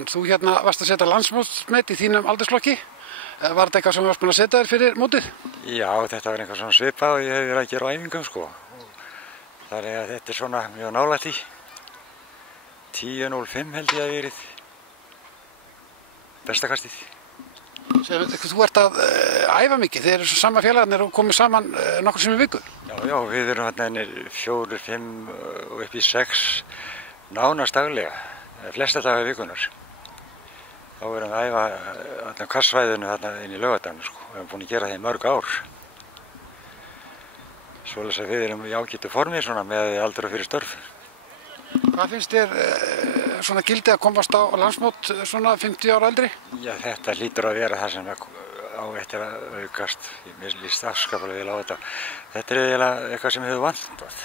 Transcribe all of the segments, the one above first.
Haraldsson, þú hérna varst að setja landsmótsmet í þínum aldursflokki. Var þetta eitthvað sem þú varst búin að setja þér fyrir mótið? Já, þetta var eitthvað svona svipað og ég hef verið að gera á æfingum sko. Þannig að þetta er svona mjög nálægt í. 10.05 held ég að verið bestakastið. Þú ert að æfa mikið, þið eru svo sama félagarnir og komið saman nokkur sem í viku. Já, við erum hérna 4, 5 og upp í 6 nánast daglega, flesta daga vikunar. Þá erum við að æfa allan kassvæðinu þarna inn í Laugardalnum sko. Við erum búin að gera það í mörg ár. Svoleiðis að við erum í ágætu formi svona með aldra fyrir störf. Hvað finnst þér svona gildi að komast á landsmót svona 50 ára eldri? Já, þetta hlýtur að vera það sem á eftir að aukast. Mér líst afskaplega vel á þetta. Þetta er eiginlega eitthvað sem hefur vantað.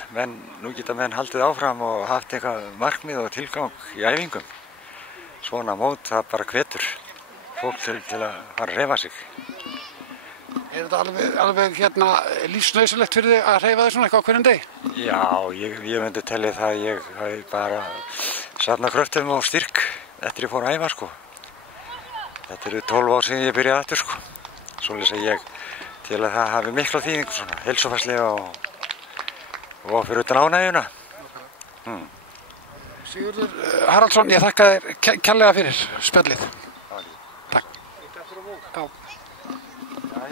Nú geta menn haldið áfram og haft eitthvað markmið og tilgang í æfingum. Svona mót það bara hvetur fólk til að fara að hreyfa sig. Er þetta alveg hérna lífsnauðsynlegt fyrir þig að hreyfa þig svona eitthvað á hverjum degi? Já, ég myndi telja það að ég hafi bara safnað kröftum og styrk eftir ég fór að æfa sko. Þetta eru 12 ár síðan ég byrjaði aftur sko. Svoleiðis að ég tel að það hafi mikla þýðingu svona, heilsufarslega og fyrir utan ánægjuna. Sigurður Haraldsson, ég þakka þér kærlega fyrir spjallið.